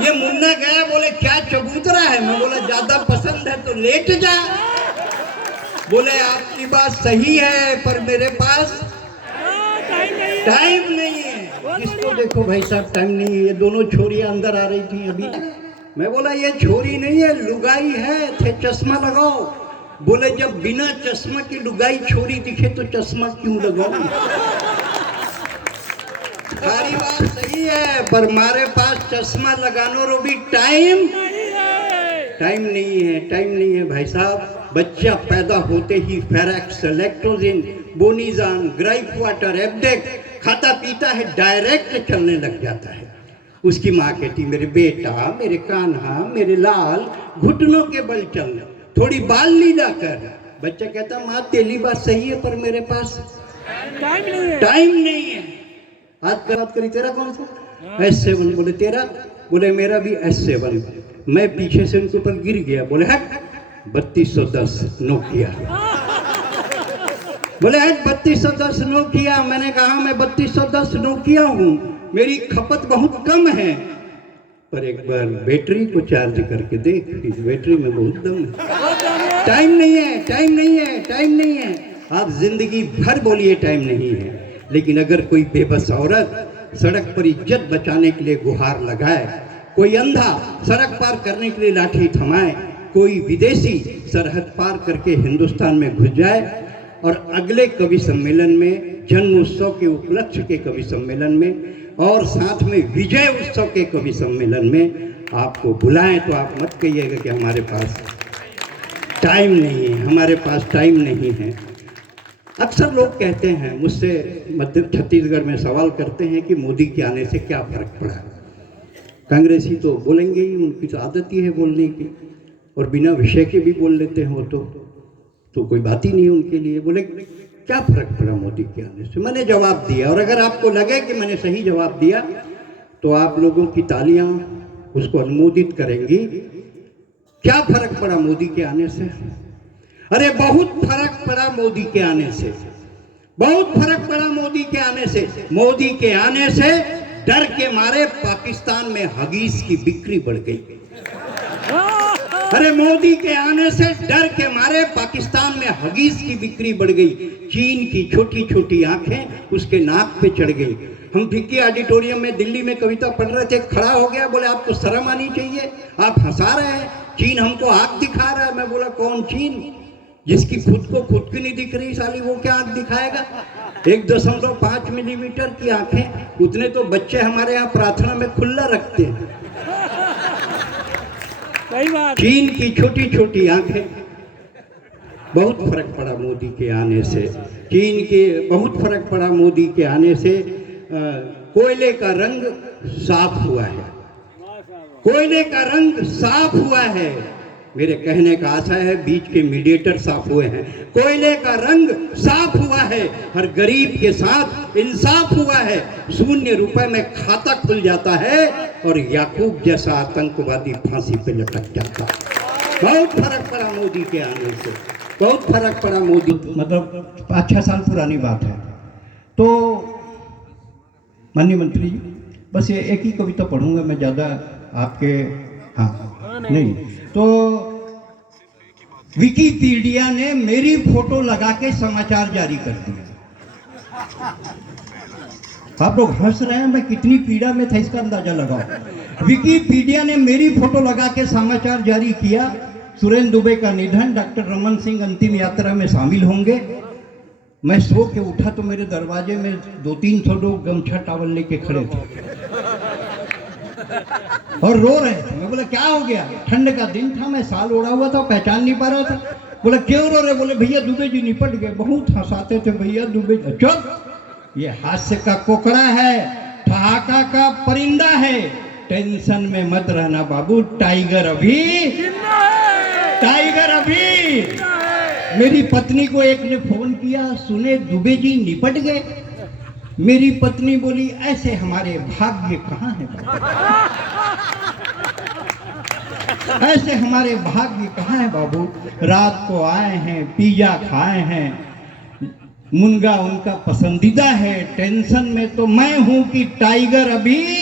ये मुन्ना गया, बोले क्या चबूतरा है? मैं बोला ज्यादा पसंद है तो लेट जा। बोले आपकी बात सही है पर मेरे पास टाइम नहीं है। जिसको देखो भाई साहब टाइम नहीं है। ये दोनों छोरियां अंदर आ रही थी अभी। मैं बोला ये छोरी नहीं है, लुगाई है, थे चश्मा लगाओ। बोले जब बिना चश्मा की लुगाई छोरी दिखे तो चश्मा क्यों लगाओ? सारी बात सही है पर हमारे पास चश्मा लगाने रो भी टाइम नहीं है। टाइम नहीं है भाई साहब। बच्चा पैदा होते ही फेरेक्स, लैक्टोजिन, बोनीजान, ग्राइप वाटर, एब्डेक खाता पीता है, डायरेक्ट चलने लग जाता है। उसकी माँ कहती मेरे बेटा, मेरे कान्हा, मेरे लाल, घुटनों के बल चलना, थोड़ी बाल लीला कर। बच्चा कहता माँ तेरी बात सही है पर मेरे पास टाइम नहीं है। आज का बात करी तेरा कौन सा? S7। बोले तेरा? बोले मेरा भी S7। मैं पीछे से उनके ऊपर गिर गया। बोले हट 3210 नोकिया। बोले हट 3210 नोकिया। मैंने कहा मैं 3210 नोकिया हूँ, मेरी खपत बहुत कम है, पर एक बार बैटरी को चार्ज करके देख, इस बैटरी में बहुत दम है। टाइम नहीं है, टाइम नहीं है, टाइम नहीं है। आप जिंदगी भर बोलिए टाइम नहीं है, लेकिन अगर कोई बेबस औरत सड़क पर इज्जत बचाने के लिए गुहार लगाए, कोई अंधा सड़क पार करने के लिए लाठी थमाए, कोई विदेशी सरहद पार करके हिंदुस्तान में घुस जाए और अगले कवि सम्मेलन में, जन्म उत्सव के उपलक्ष्य के कवि सम्मेलन में और साथ में विजय उत्सव के कवि सम्मेलन में आपको बुलाएं तो आप मत कहिएगा कि हमारे पास टाइम नहीं है, हमारे पास टाइम नहीं है। अक्सर लोग कहते हैं मुझसे, मध्य छत्तीसगढ़ में सवाल करते हैं कि मोदी के आने से क्या फर्क पड़ा। कांग्रेसी तो बोलेंगे ही, उनकी तो आदत ही है बोलने की, और बिना विषय के भी बोल लेते हैं वो तो कोई बात ही नहीं है उनके लिए। बोले क्या फर्क पड़ा मोदी के आने से? मैंने जवाब दिया, और अगर आपको लगे कि मैंने सही जवाब दिया तो आप लोगों की तालियां उसको अनुमोदित करेंगी। क्या फर्क पड़ा मोदी के आने से? अरे बहुत फर्क पड़ा मोदी के आने से, बहुत फर्क पड़ा मोदी के आने से। मोदी के आने से डर के मारे पाकिस्तान में हगीज की बिक्री बढ़ गई। अरे मोदी के आने से डर के मारे पाकिस्तान में हगीज की बिक्री बढ़ गई। चीन की छोटी छोटी आंखें उसके नाक पे चढ़ गई। हम फिक्की ऑडिटोरियम में दिल्ली में कविता पढ़ रहे थे, खड़ा हो गया, बोले आपको शर्म आनी चाहिए, आप हंसा रहे हैं, चीन हमको आंख दिखा रहा है। मैं बोला कौन चीन? जिसकी खुद को खुद की नहीं दिख रही साली, वो क्या आंख दिखाएगा? 1.5 मिलीमीटर की आंखें, उतने तो बच्चे हमारे यहाँ प्रार्थना में खुला रखते हैं। चीन की छोटी छोटी आंखें। बहुत फर्क पड़ा मोदी के आने से, चीन के बहुत फर्क पड़ा मोदी के आने से। कोयले का रंग साफ हुआ है, कोयले का रंग साफ हुआ है। मेरे कहने का आशा है बीच के मीडिएटर साफ हुए हैं। कोयले का रंग साफ हुआ है, हर गरीब के साथ इंसाफ हुआ है। 0 रुपए में खाता खुल जाता है और याकूब जैसा आतंकवादी फांसी पे लटक जाता है। बहुत फर्क पड़ा मोदी के आने से, बहुत फर्क पड़ा मोदी। मतलब 5-6 साल पुरानी बात है। तो माननीय मंत्री जी, बस ये एक ही कविता पढ़ूंगा मैं, ज़्यादा आपके नहीं। तो विकिपीडिया ने मेरी फोटो लगा के समाचार जारी कर दिया। आप लोग हंस रहे हैं, मैं कितनी पीड़ा में था इसका अंदाजा लगाओ। विकिपीडिया ने मेरी फोटो लगा के समाचार जारी किया, सुरेंद्र दुबे का निधन, डॉक्टर रमन सिंह अंतिम यात्रा में शामिल होंगे। मैं सो के उठा तो मेरे दरवाजे में 200-300 लोग गमछा टावल लेके खड़े थे और रो रहे थे। मैं बोला क्या हो गया? ठंड का दिन था, मैं साल ओढ़ा हुआ था, पहचान नहीं पा रहा था। बोला क्यों रो रहे? बोले भैया दुबे जी निपट गए। बहुत हंसाते थे भैया दुबे। चुप, ये हास्य का कोकड़ा है, ठहाका का परिंदा है। टेंशन में मत रहना बाबू, टाइगर अभी, टाइगर अभी। मेरी पत्नी को एक ने फोन किया, सुने दुबे जी निपट गए। मेरी पत्नी बोली ऐसे हमारे भाग्य कहाँ है, ऐसे हमारे भाग्य कहाँ है बाबू। रात को आए हैं, पिज्जा खाए हैं, मुनगा उनका पसंदीदा है। टेंशन में तो मैं हूं कि टाइगर अभी